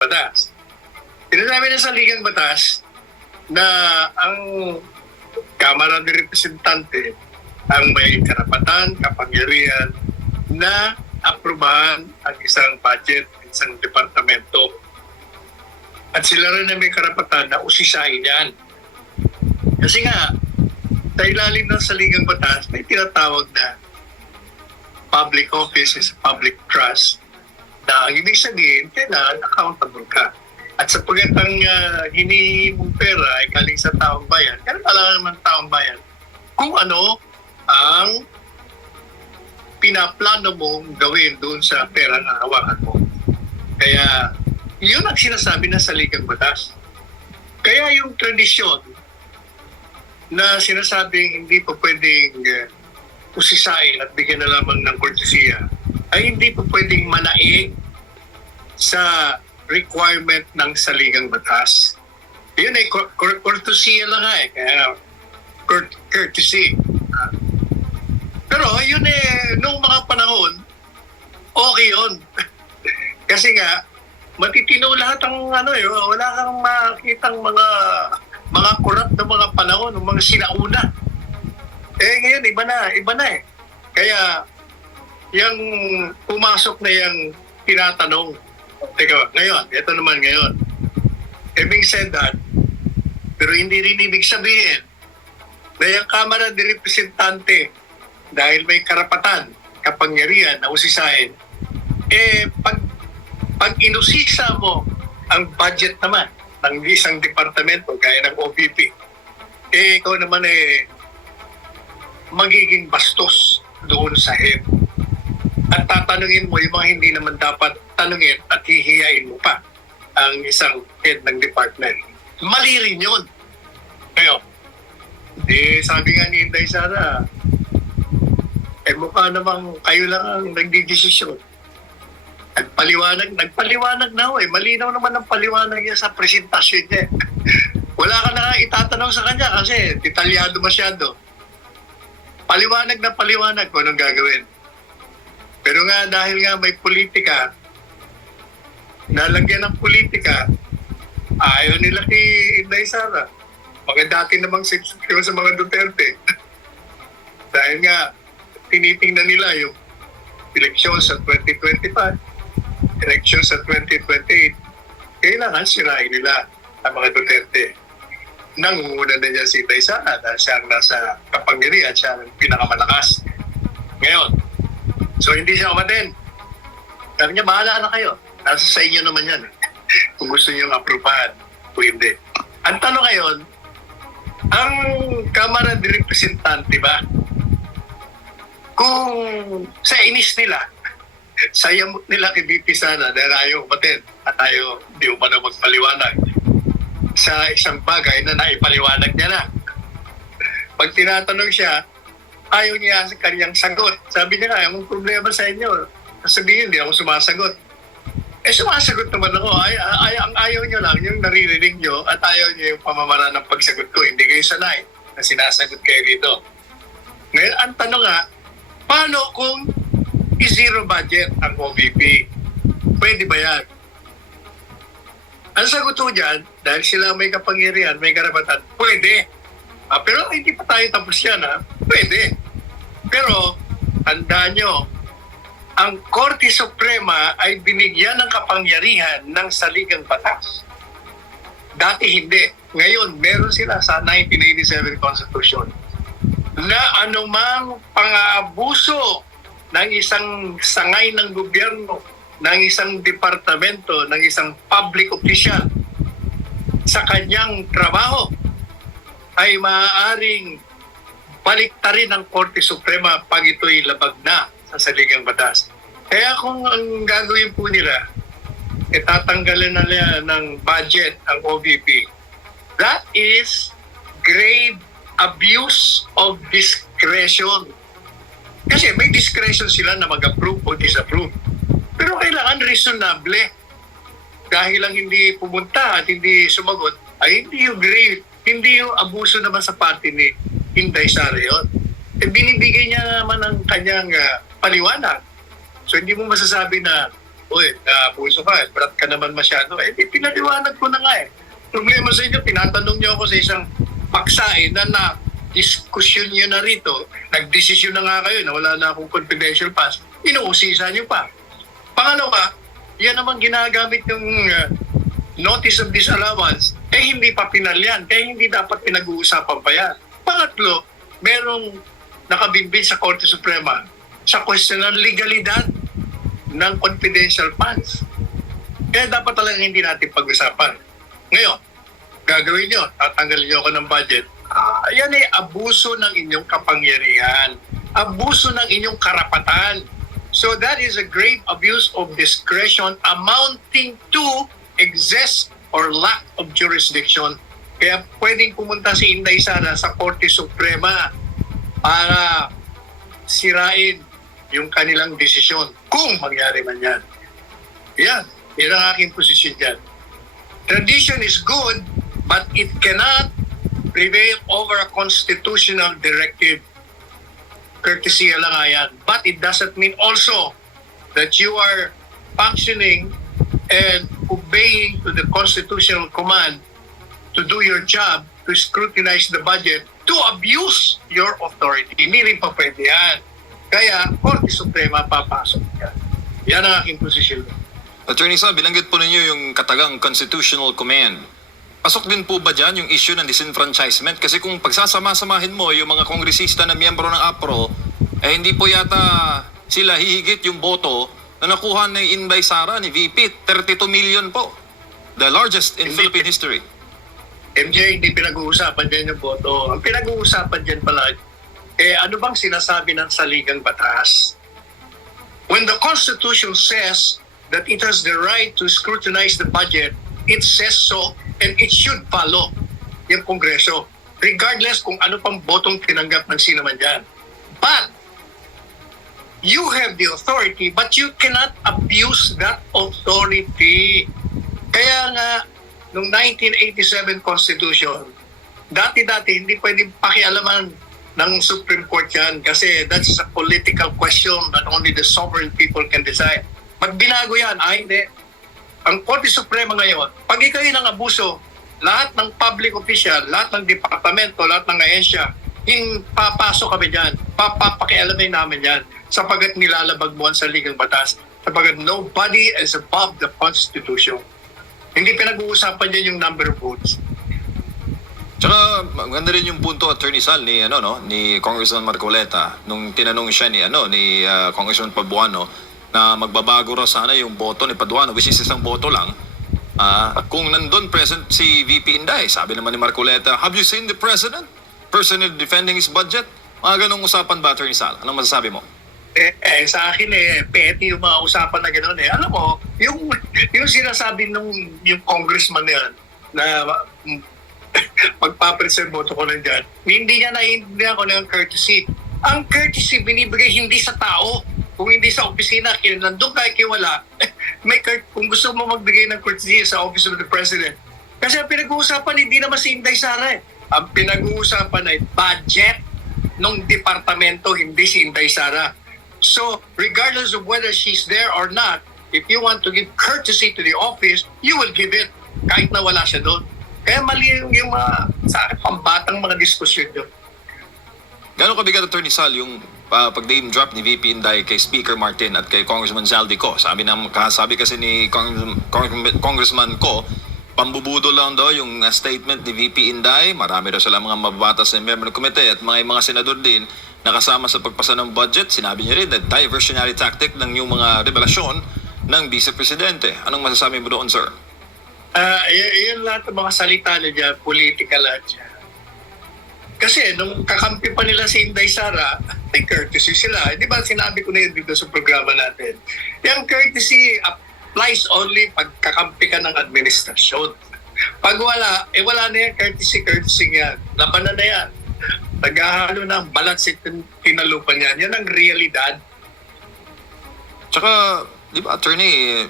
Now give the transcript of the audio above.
batas. Sinasabi na sa Ligang Batas na ang Kamara de Representante ang may karapatan, kapangyarihan na aprubahan ang isang budget, isang departamento. At sila rin na may karapatan na usisahin yan. Kasi nga, sa ilalim ng Saligang Batas, may tinatawag na public office is public trust na ang ibig sabihin, kailangan accountable ka. At sapagkat ang hinihingi mong pera ay galing sa taong bayan, kailangan naman taong bayan kung ano ang pinaplano mong gawin doon sa pera na hawakan mo. Kaya, yun ang sinasabi ng Saligang Batas. Kaya yung tradisyon na sinasabing hindi pa pwedeng usisain at bigyan na lamang ng kortesiya ay hindi pa pwedeng manaig sa requirement ng Saligang Batas. Yun ay kortesiya lang nga eh. Kaya courtesy. Pero yun eh, noong mga panahon, okay yun. Kasi nga, matitino lahat ang wala kang makitang mga corrupt na mga panahon, ng mga sinauna. Eh ngayon, iba na eh. Kaya, yung pumasok na yung tinatanong, teka, ngayon, ito naman ngayon. Having said that, pero hindi rin ibig sabihin na yung Kamara de Representante, dahil may karapatan, kapangyarihan na usisahin, pag inusisa mo ang budget naman ng isang departamento gaya ng OVP, ikaw naman magiging bastos doon sa head. At tatanungin mo yung mga hindi naman dapat tanungin at hihiyain mo pa ang isang head ng department. Mali rin yun. Ngayon, sabi nga ni Inday Sara, mukha namang kayo lang ang nagdidesisyon. Nagpaliwanag na ho eh. Malinaw naman ang paliwanag niya sa presentasyon niya. Wala ka na itatanong sa kanya kasi detalyado masyado. Paliwanag na paliwanag kung anong gagawin. Pero nga dahil nga may politika, nalagyan ng politika, ayaw nila kay Inday Sara. Mga dati namang sipsipyo sa mga Duterte. Dahil nga, tinitingnan nila yung eleksyon sa 2025, eleksyon sa 2028, kailangan sirain nila ang mga Duterte. Nangunguna na niya si Inday Sara dahil siya ang nasa kapangyarihan, siya ang pinakamalakas. Ngayon, so hindi siya umaten. Sabi niya, bahala na kayo. Nasa sa inyo naman yan. Kung gusto niyo aprubahan o hindi. Ang tanong ngayon, ang Kamara de Representante ba, kung sa inis nila, sayang nila kay BP Sara dahil ayaw umaten at ayaw di umano magpaliwanag sa isang bagay na naipaliwanag niya na. Pag tinatanong siya, ayaw niya sa kanyang sagot. Sabi niya nga, yung problema sa inyo, sabihin, hindi ako sumasagot. Sumasagot naman ako. Ang ayaw niyo lang, yung naririnig niyo at ayaw niyo yung pamamaraan ng pagsagot ko. Hindi kayo sanay na sinasagot kayo dito. Ngayon, ang tanong nga, paano kung i-zero budget ang OVP? Pwede ba yan? Ang sagot ko dyan, dahil sila may kapangyarihan, may karapatan, pwede. Pero hindi pa tayo tapos yan, pwede. Pero, tandaan nyo, ang Korte Suprema ay binigyan ng kapangyarihan ng Saligang Batas. Dati hindi. Ngayon, meron sila sa 1987 Constitution na anumang pang-aabuso ng isang sangay ng gobyerno, ng isang departamento, ng isang public official sa kanyang trabaho ay maaaring baliktarin ng Korte Suprema pag ito'y labag na sa Saligang Batas. Kaya kung ang gagawin po nila, tatanggalin na nila ng budget ang OVP, that is grave abuse of discretion. Kasi may discretion sila na mag-approve o disapprove. Pero kailangan reasonable. Dahil lang hindi pumunta at hindi sumagot, ay hindi yung grave, hindi yung abuso naman sa party ni Inday Sara yun. Binibigay niya naman ang kanyang paliwanag. So hindi mo masasabi na uy, naabuso ka, brat ka naman masyado. Di pinaliwanag ko na nga eh. Problema sa inyo, tinatanong niyo ako sa isang paksain na diskusyon niyo na rito, nagdesisyon na nga kayo na wala na akong confidential pass, inuusisa niyo pa. Pangalawa, yan naman ginagamit yung notice of disallowance, hindi pa pinalyan, kaya hindi dapat pinag-uusapan pa yan. Pangatlo, merong nakabimbing sa Korte Suprema sa question ng legalidad ng confidential funds. Kaya dapat talaga hindi natin pag-usapan. Ngayon, gagawin nyo, tatanggalin nyo ako ng budget. Yan ay abuso ng inyong kapangyarihan. Abuso ng inyong karapatan. So that is a grave abuse of discretion amounting to excess or lack of jurisdiction. Kaya pwedeng pumunta si Inday Sara sa Korte Suprema para sirain yung kanilang desisyon kung mangyari man yan. Yan ang aking posisyon dyan. Tradition is good, but it cannot prevail over a constitutional directive. Courtesy lang nga yan. But it doesn't mean also that you are functioning and obeying to the constitutional command to do your job, to scrutinize the budget, to abuse your authority. Hindi rin pa pwede yan. Kaya, Korte Suprema papasok yan. Yan ang aking posisyon. Attorney Sal, binanggit po ninyo yung katagang constitutional command. Pasok din po ba dyan yung issue ng disenfranchisement? Kasi kung pagsasama-samahin mo yung mga kongresista na miyembro ng APRO, hindi po yata sila hihigit yung boto na nakuha ni Inday Sara, ni VP. 32 million po. The largest in Philippine history. MJ, hindi pinag-uusapan dyan yung boto. Ang pinag-uusapan dyan pala, ano bang sinasabi ng saligang batas? When the Constitution says that it has the right to scrutinize the budget, it says so and it should follow yung Kongreso, regardless kung ano pang botong tinanggap ng sino man dyan. But, you have the authority, but you cannot abuse that authority. Kaya nga, noong 1987 Constitution, dati-dati hindi pwedeng pakialaman ng Supreme Court yan kasi that's a political question that only the sovereign people can decide. Pag binago yan, hindi. Ang Korte Suprema ngayon, pag ikaw ng abuso, lahat ng public official, lahat ng departamento, lahat ng ahensya, papasok kami dyan, papakialamin namin yan, sapagat nilalabag mo ang saligang batas, sapagat nobody is above the Constitution. Hindi pinag-uusapan dyan yung number of votes. Tsaka maganda rin yung punto, Attorney Sal, ni Congressman Marcoleta nung tinanong siya ni Congressman Pabuano na magbabago raw sana yung boto ni Paduano, which is isang boto lang. Kung nandun present si VP Inday, sabi naman ni Marcoleta, have you seen the President personally defending his budget? Mga ganong usapan ba, Attorney Sal? Anong masasabi mo? Sa akin petty yung mga usapan na gano'n Alam mo, yung sinasabi yung congressman na yan, na magpapresent boto ko lang dyan, hindi niya naiintindihan ko ng courtesy. Ang courtesy binibigay hindi sa tao, kung hindi sa opisina, nandun kahit wala, kung gusto mo magbigay ng courtesy sa Office of the President. Kasi ang pinag-uusapan, hindi naman si Inday Sara Ang pinag-uusapan ay budget ng departamento, hindi si Inday Sara. So, regardless of whether she's there or not, if you want to give courtesy to the office, you will give it kahit na wala siya doon. Kaya mali yung mga, sa akin, pambatang mga diskusyon yun. Gano'ng kabigat, Attorney Sal, yung pag-name drop ni VP Inday kay Speaker Martin at kay Congressman Zaldico? Sabi kasi ni Congressman Ko, pambubudo lang daw yung statement ni VP Inday. Marami daw sila mga mababatas na member ng komite at mga senador din nakasama sa pagpasa ng budget. Sinabi niya rin na diversionary tactic ng yung mga revelasyon ng Vice Presidente. Anong masasabi mo doon, sir? Yun lahat ng mga salita na dyan, political lahat dyan. Kasi nung kakampi pa nila si Inday Sara, may courtesy sila. Di ba sinabi ko na yun dito sa programa natin? Yung courtesy applies only pag kakampi ka ng administrasyon. Pag wala, wala na yan, courtesy yan. Labanan na yan. Naghahalo ng balat sa tinalupan yan. Yan ang realidad. Tsaka, di ba, Attorney,